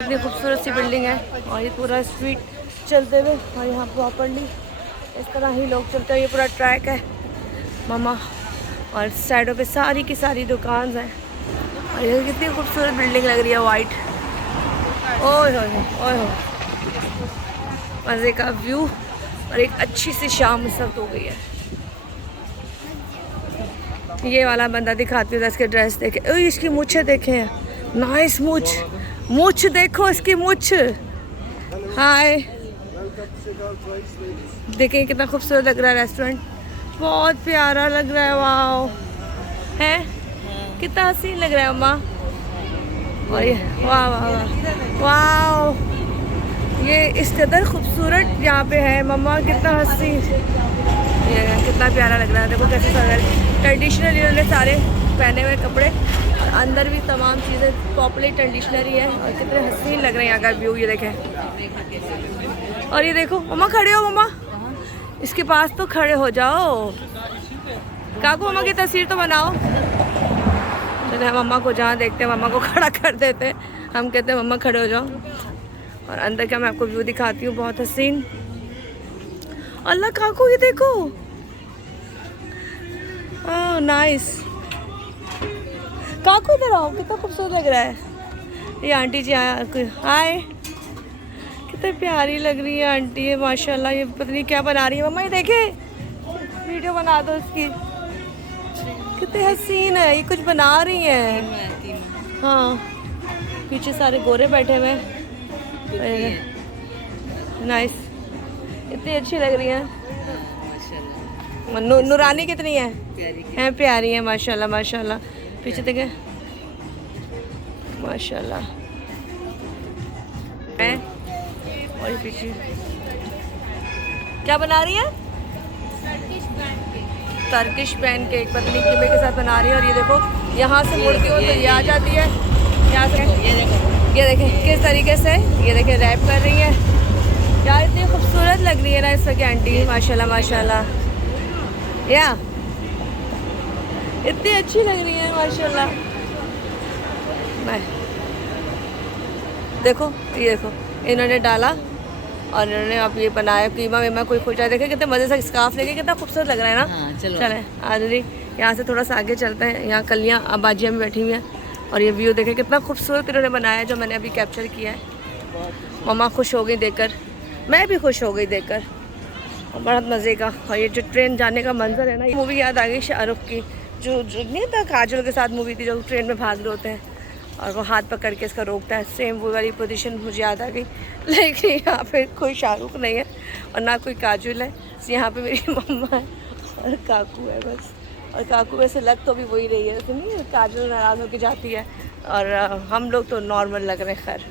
इतनी खूबसूरत सी बिल्डिंग है और ये पूरा स्ट्रीट चलते हुए और यहाँ प्रॉपरली इस तरह ही लोग चलते हैं। ये पूरा ट्रैक है मामा और साइडों पे सारी की सारी दुकान हैं और ये कितनी खूबसूरत बिल्डिंग लग रही है वाइट। ओए हो मज़े का व्यू और एक अच्छी सी शाम इस वक्त हो गई है। ये वाला बंदा दिखाती हूँ इसके ड्रेस देखे। ओए इसकी मूछें देखें, नाइस मूछ देखो इसकी मूछ। हाय देखें कितना खूबसूरत लग रहा है रेस्टोरेंट, बहुत प्यारा लग रहा है। वाओ है कितना हसीन लग रहा है अम्मा। और ये वाह वाह वाह वाह ये इस कदर खूबसूरत यहाँ पे है मम्मा, कितना हसीन, ये कितना प्यारा लग रहा है। देखो कैसे ट्रेडिशनल इन्होंने सारे पहने हुए कपड़े और अंदर भी तमाम चीज़ें प्रॉपर्ली ट्रेडिशनल है और कितने हसीन लग रहे हैं यहाँ का व्यू। ये देखें और ये देखो मम्मा, खड़े हो मम्मा, इसके पास तो खड़े हो जाओ। काकू मम्मा की तस्वीर तो बनाओ। चले हम मम्मा को जहाँ देखते हैं मम्मा को खड़ा कर देते हैं, हम कहते हैं मम्मा खड़े हो जाओ। और अंदर का मैं आपको व्यू दिखाती हूँ, बहुत हसीन। अल्लाह काकू ये देखो, नाइस। काकू इधर आओ, कितना खूबसूरत लग रहा है। ये आंटी जी आया, हाय, कितनी प्यारी लग रही है आंटी ये माशाल्लाह। ये पता नहीं क्या बना रही है मम्मा, ये देखे, वीडियो बना दो इसकी, कितनी हसीन है। ये कुछ बना रही है। हाँ पीछे सारे गोरे बैठे हुए हैं, नाइस, इतनी अच्छी लग रही है। नूरानी कितनी है, प्यारी है माशाल्लाह माशाल्लाह। पीछे देखे माशाल्लाह है। और ये पीछे क्या बना रही है, टर्किश पैनकेक पतली कीमे के साथ बना रही है। और ये देखो यहाँ से मुड़ती हो तो ये आ जाती है, यहाँ से ये देखें किस तरीके से ये देखें रैप कर रही है यार, इतनी खूबसूरत लग रही है ना इस वक्त आंटी माशाल्लाह माशाल्लाह। या इतनी अच्छी लग रही है माशाल्लाह। मैं देखो ये देखो इन्होंने डाला और इन्होंने अब ये बनाया कीमा वीमा कोई खोजा। देखे कितने मज़े से स्कार्फ लेके, कितना खूबसूरत लग रहा है ना। चले आज यहाँ से थोड़ा सा आगे चलते हैं। यहाँ कलियाँ आबाजियाँ में बैठी हुई हैं और ये व्यू देखें कितना खूबसूरत इन्होंने बनाया, जो मैंने अभी कैप्चर किया है। मम्मा खुश हो गई देखकर, मैं भी खुश हो गई देखकर, और बड़ा मज़े का। और ये जो ट्रेन जाने का मंजर है ना, ये मूवी याद आ गई शाहरुख की, जो नहीं था काजल के साथ मूवी थी, जो ट्रेन में भाग रहे होते हैं और वो हाथ पकड़ के इसका रोकता है। सेम वो वाली पोजीशन मुझे याद आ गई। लेकिन यहाँ पे कोई शाहरुख नहीं है और ना कोई काजल है, यहाँ पे मेरी मम्मा है और काकू है बस। और काकू वैसे लग तो भी वही रही है, तो नहीं काजल नाराज़ होकर जाती है और हम लोग तो नॉर्मल लग रहे हैं। खैर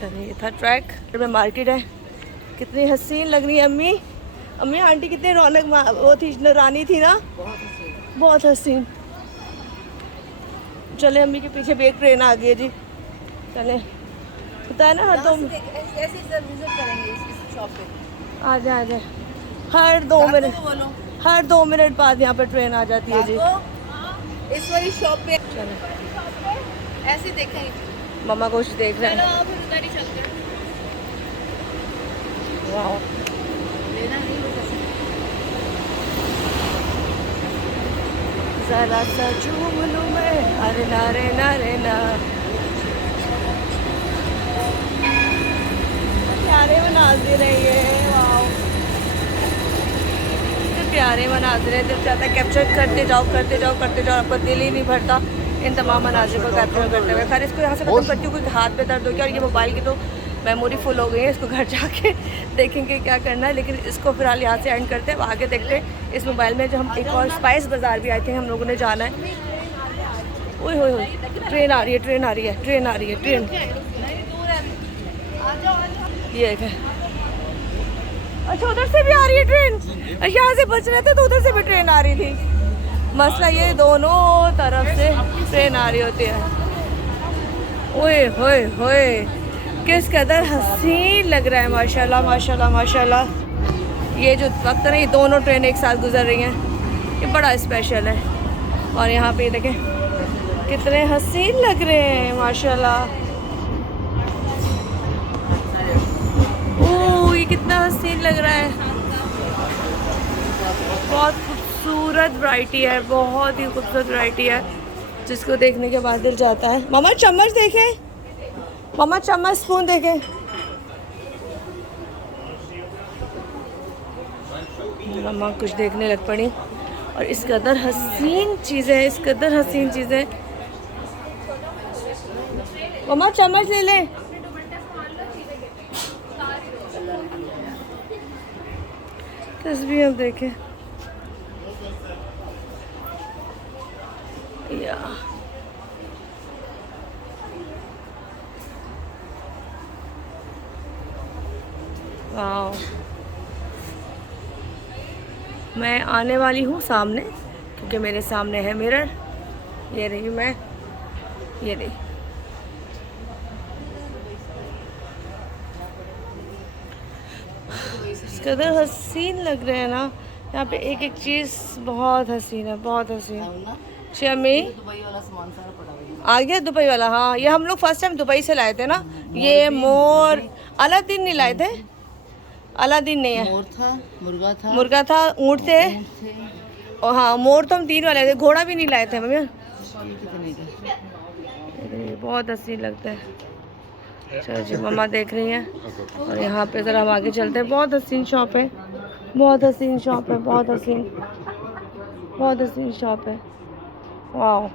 चलिए, ये था ट्रैक में मार्केट है, कितनी हसीन लग रही है अम्मी। अम्मी आंटी कितनी रौनक वो थी, रानी थी ना, बहुत हसीन। चले अम्मी के पीछे भी एक ट्रेन आ गई है जी, चले पता है ना हर 2 आ जाए हर 2 मिनट बाद यहाँ पे ट्रेन आ जाती है जी। इस वाली शॉप पे चले ऐसे देखें, मम्मा कुछ देख रहे हैं। वाह जरा सा झूम लूं मैं, अरे नारे नारे ना। प्यारे मनाजिर है ये, वाह प्यारे मनाजिर है। दिल चाहता है कैप्चर करते जाओ आपका दिल ही नहीं भरता इन तमाम मनाजिर को कैप्चर करते हुए। खैर इसको यहाँ से खत्म करती हूँ क्योंकि हाथ पे दर्द हो गया और ये मोबाइल की तो मेमोरी फुल हो गई है। इसको घर जाके देखेंगे क्या करना है, लेकिन इसको फिलहाल यहाँ से एंड करते हैं। आगे देखते हैं इस मोबाइल में जो हम एक और स्पाइस बाज़ार भी आए थे, हम लोगों ने जाना है। ओए होए होए ट्रेन आ रही है ट्रेन। ये है, अच्छा उधर से भी आ रही है ट्रेन, यहाँ से बच रहे थे तो उधर से भी ट्रेन आ रही थी। मसला ये दोनों तरफ से ट्रेन आ रही होती है। ओए होए होए किस कदर हसीन लग रहा है माशाल्लाह माशाल्लाह माशाल्लाह। ये जो वक्त है ना, ये दोनों ट्रेन एक साथ गुजर रही हैं, ये बड़ा स्पेशल है। और यहाँ पे देखें कितने हसीन लग रहे हैं माशाल्लाह। खूबसूरत वैरायटी है, बहुत ही खूबसूरत वैरायटी है, जिसको देखने के बाद दिल जाता है। मामा चम्मच देखे, मामा चम्मच स्पून देखे। मामा कुछ देखने लग पड़ी और इस कदर हसीन चीज़ें, इस कदर हसीन चीज़ें। मामा चम्मच ले ले। तस्वीर हम देखें या वाओ, मैं आने वाली हूँ सामने, क्योंकि मेरे सामने है मिरर। ये रही मैं, ये रही। इस कदर हसीन लग रहे हैं ना यहाँ पे, एक एक चीज़ बहुत हसीन है, बहुत हसीन। शमी दुबई वाला सामान सारा पड़ा हुआ आ गया, दुबई वाला। हाँ, ये हम लोग फर्स्ट टाइम दुबई से लाए थे ना। ये मोर अलादीन नहीं लाए थे, अलादीन नहीं है। मोर था, मुर्गा था, मुर्गा था, ऊँट थे, और हाँ मोर तो हम 3 वाले थे, घोड़ा भी नहीं लाए थे मम्मी। कितने का? बहुत हसीन लगता है। चलो जी, मम्मा देख रही हैं और यहाँ पे ज़रा हम आगे चलते हैं। बहुत हसीन शॉप है, बहुत हसीन शॉप है, बहुत हसीन, बहुत हसीन शॉप है। वाह,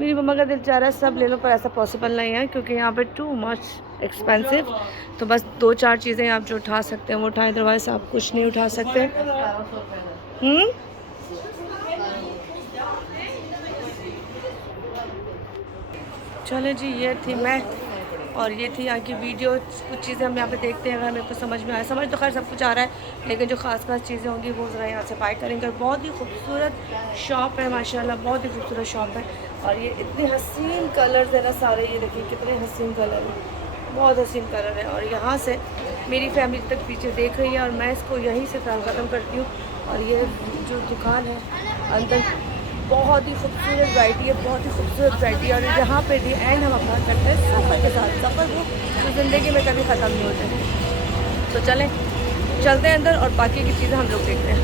मेरी मम्मा का दिल चाह रहा है सब ले लो, पर ऐसा पॉसिबल नहीं है क्योंकि यहाँ पे टू मच एक्सपेंसिव। तो बस 2-4 चीज़ें आप जो उठा सकते हैं वो उठाएं, अदरवाइज आप कुछ नहीं उठा सकते। चलो जी, ये थी मैं और ये थी यहाँ की वीडियो। कुछ चीज़ें हम यहाँ पे देखते हैं, अगर मेरे को समझ में आए, समझ तो खैर सब कुछ आ रहा है, लेकिन जो ख़ास चीज़ें होंगी वो ज़रा यहाँ से बाय करेंगे। और बहुत ही खूबसूरत शॉप है माशाल्लाह, बहुत ही खूबसूरत शॉप है। और ये इतने हसीन कलर्स है ना सारे, ये देखिए कितने हसीन कलर हैं, बहुत हसीन कलर है। और यहाँ से मेरी फैमिली तक पीछे देख रही है और मैं इसको यहीं से ख़त्म करती हूँ। और ये जो दुकान है अंदर, बहुत ही खूबसूरत वैरायटी है, बहुत ही खूबसूरत वैरायटी है। और यहाँ पे भी एंड हम अपना करते हैं सफ़र के साथ। सफ़र वो तो ज़िंदगी में कभी ख़त्म नहीं होते। तो चलें, चलते हैं अंदर और बाकी की चीज़ें हम लोग देखते हैं।